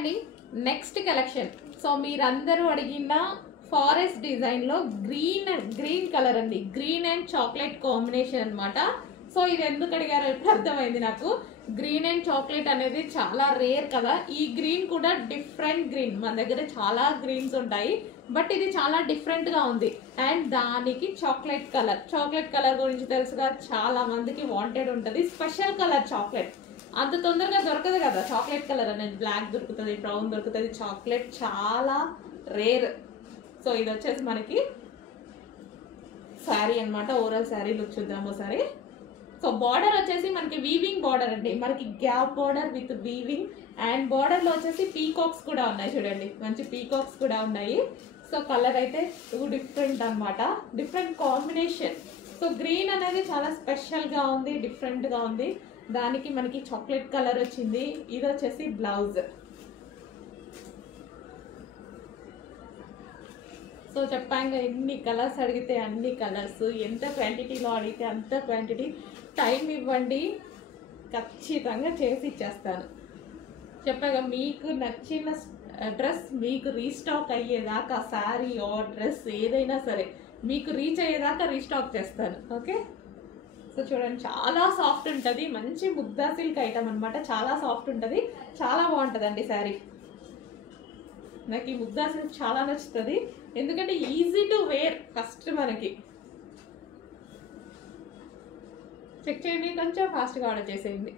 అండి next collection. So మీరందరూ అడిగిన ఫారెస్ట్ డిజైన్ లో గ్రీన్ కలర్ అండి, గ్రీన్ అండ్ చాక్లెట్ కాంబినేషన్ అన్నమాట. సో ఇది ఎందుకు అడిగారో ఇప్పుడు అర్థమైంది నాకు. గ్రీన్ అండ్ చాక్లెట్ అనేది చాలా రేర్ కదా. ఈ గ్రీన్ కూడా డిఫరెంట్ గ్రీన్, మన దగ్గర చాలా గ్రీన్స్ ఉంటాయి బట్ ఇది చాలా డిఫరెంట్ గా ఉంది. అండ్ దానికి చాక్లెట్ కలర్ గురించి తెలుసుగా, చాలా మందికి వాంటెడ్ ఉంటుంది. స్పెషల్ కలర్ చాక్లెట్ అంత తొందరగా దొరకదు కదా. చాక్లెట్ కలర్ అనేది బ్లాక్ దొరుకుతుంది, బ్రౌన్ దొరుకుతుంది, చాక్లెట్ చాలా రేర్. సో ఇది వచ్చేసి మనకి శారీ అనమాట. ఓవరాల్ శారీ లుక్ చూద్దాం ఒకసారి. సో బార్డర్ వచ్చేసి మనకి వీవింగ్ బార్డర్ అండి, మనకి gap border with weaving. And border లో వచ్చేసి పీకాక్స్ కూడా ఉన్నాయి చూడండి, మంచి పీకాక్స్ కూడా ఉన్నాయి. సో కలర్ అయితే డిఫరెంట్ అనమాట, డిఫరెంట్ కాంబినేషన్. సో గ్రీన్ అనేది చాలా స్పెషల్ గా ఉంది, డిఫరెంట్ గా ఉంది. దానికి మనకి చాక్లెట్ కలర్ వచ్చింది. ఇది వచ్చేసి బ్లౌజ్. సో చెప్పాక ఎన్ని కలర్స్ అడిగితే అన్ని కలర్స్, ఎంత క్వాంటిటీలో అడిగితే అంత క్వాంటిటీ. టైం ఇవ్వండి, ఖచ్చితంగా చేసి ఇచ్చేస్తాను. చెప్పాక మీకు నచ్చిన డ్రెస్ మీకు రీస్టాక్ అయ్యేదాకా, శారీ ఆర్ డ్రెస్ ఏదైనా సరే మీకు రీచ్ అయ్యేదాకా రీస్టాక్ చేస్తాను. ఓకే. సో చూడండి, చాలా సాఫ్ట్ ఉంటుంది, మంచి ముగ్దా సిల్క్ ఐటమ్ అనమాట. చాలా సాఫ్ట్ ఉంటుంది, చాలా బాగుంటుందండి శారీ. నాకు ఈ ముగ్దా సిల్క్ చాలా నచ్చుతుంది, ఎందుకంటే ఈజీ టు వేర్. ఫస్ట్ మనకి చెక్ చేయండి, కొంచెం ఫాస్ట్గా ఆర్డర్ చేసేయండి.